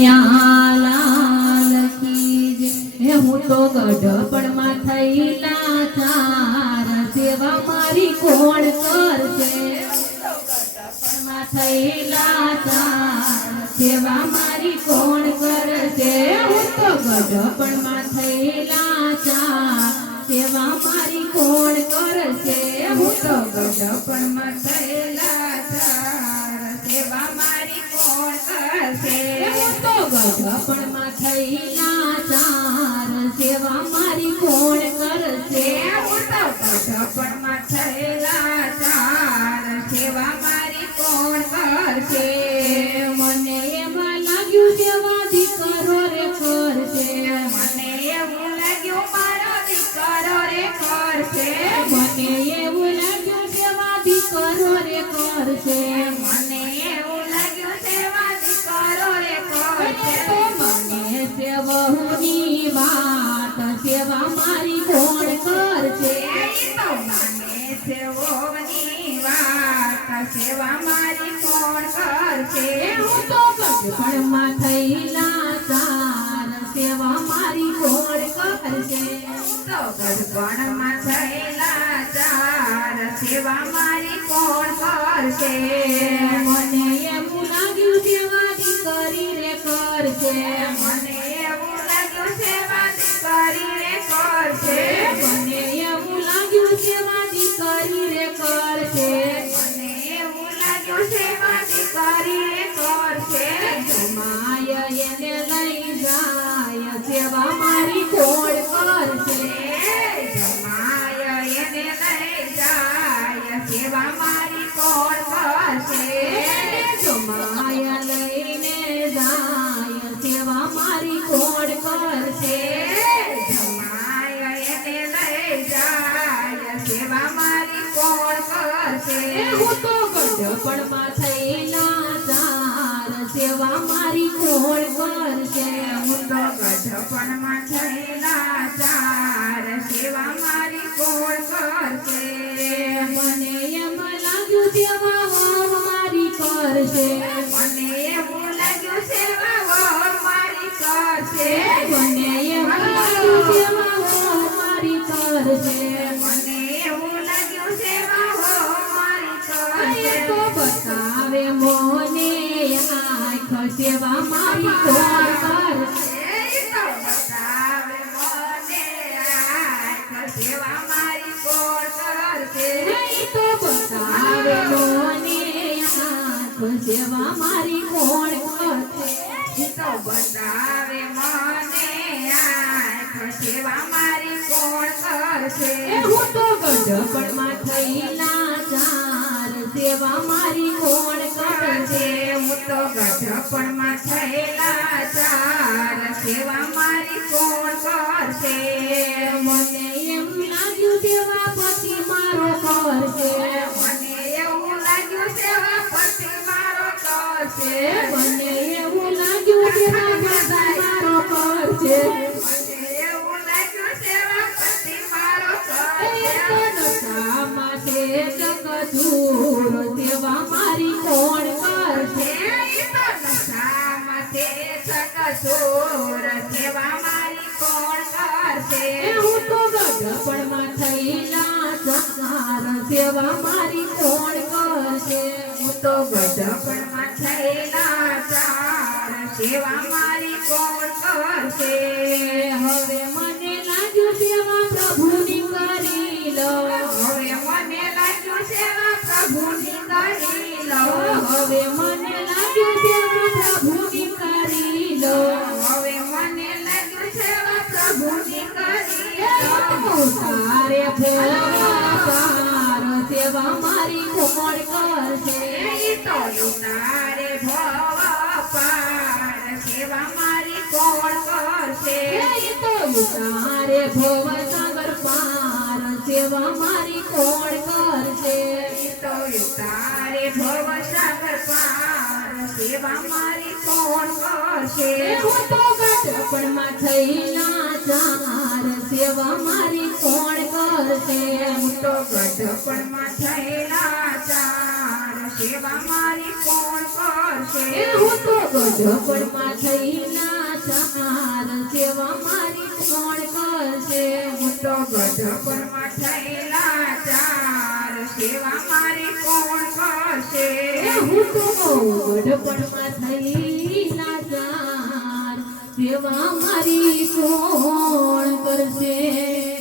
લાલ કી જય। હું તો ગઢપણમાં થયેલા ચાર સેવા મારી કોણ કરશે। ગઢપણમાં થયેલા ચાર સેવા મારી કોણ કરશે। હું તો ગઢપણમાં થયેલા ચાર સેવા મારી કોણ કરશે। હું તો ગઢપણમાં થયેલા ચાર સેવા મારી કોણ કરશે। હું તો ગઢપણમાં થયેલા ચાર સેવા મારી કોણ કરશે। હું તો ગઢપણમાં થયેલા ચાર સેવા મારી કોણ કરશે। મને એમ લાગ્યું સેવા દીકરો રે કરશે। મને એવું લાગ્યું મારો દીકરો રે કરશે। મને એવું લાગ્યું સેવા દીકરો રે કરશે। મને એવું લાગ્યું સેવા દીકરો રે કરશે। મને સેવની વાત સેવા મારી કોણ કરશે। મને સેવની વાત સેવા મારી કોણ કરશે। હું તો ગઢપણમાં થયેલા ચાર સેવા મારી કોણ કરશે। તો ગઢપણમાં થયેલા ચાર સેવા મારી કોણ કરશે। મને એવું લાગ્યું સેવા દીકરી રે કરશે। મને એવું લાગ્યું સેવા દીકરી રે કરશે। મને એવું લાગ્યું સેવા દીકરી રે કરશે। મને એવું લાગ્યું સેવા દીકરી રે કરશે। જમાય એને લઈ જાય સેવા મારી કોણ કરશે। જમાય એને લઈ જાય સેવા મારી કોણ કરશે। જમાય લઈને જાય સેવા મારી કોણ કરશે। જમાય એને લઈ જાય સેવા મારી કોણ કરશે। હું તો ગઢપણમાં થયેલા ચાર સેવા મારી કોણ કરશે। હું તો ગઢપણમાં થયેલા ચાર સેવા મારી કોણ કરશે। મને એમ લાગ્યું સેવા મારી કરશે। મને એવું લાગ્યું સેવા મારી કરશે। મને એવું લાગ્યું સેવા મારી કરશે। મને એવું લાગ્યું સેવા મારી કરશે। તો બતાવે મોને આંખ સેવા મારી કોણ કરશે। તો બતાવે મોને આંખ સેવા મારી કોણ કરશે। તો બતાવે મોને આંખ સેવા મારી કોણ કરશે। તો બતાવે મને આંખ સેવા મારી કોણ કરશે। હું તો ગઢપણમાં થયેલા ચાર સેવા મારી કોણ કરશે। હું તો ગઢપણમાં થયેલા ચાર સેવા મારી કોણ કરશે। મને એમ લાગ્યું સેવા પતિ મારો કરશે। મને એવું લાગ્યું સેવા પતિ મારો કરશે। મને એવું લાગ્યું સેવા પતિ મારો કરશે। મને એવું લાગ્યું સેવા પતિ મારો કરશે। માટે જગદૂર સેવા મારી કોણ કરશે। માટે જગદૂર સેવા મારી કોણ કરશે। હું તો ગઢપણમાં થયેલા ચાર સેવા મારી કોણ કરશે। હું તો ગઢપણમાં થયેલા ચાર સેવા મારી કોણ કરશે। હવે મને લાગ્યું સેવા પ્રભુની કરી લો। હવે મને લાગ્યું સેવા પ્રભુની કરી લો। હવે મને લાગ્યું સેવા પ્રભુની કરી લો। હવે મને લાગ્યું સેવા પ્રભુની કરી લો। તારે ભોળા પાર સેવા મારી કોણ કરશે। તો તારે ભોળા પાર સેવા મારી કોણ કરશે। તો તારે ભવ સાગર પાર સેવા મારી કોણ કરશે। તો તારે ભવ સાગર પાર સેવા મારી કોણ કરશે। હું તો ગઢપણમાં થયેલા ચાર સેવા મારી કોણ કરશે। હું તો ગઢપણમાં થયેલા ચાર સેવા સેવા મારી કોણ કરશે એ હું તો ગઢપણમાં થઈ લાચાર સેવા મારી કોણ કરશે હું તો ગઢપણમાં થયેલા ચાર સેવા મારી કોણ કરશે એ હું તો ગઢપણમાં થઈ લાચાર સેવા મારી કોણ કરશે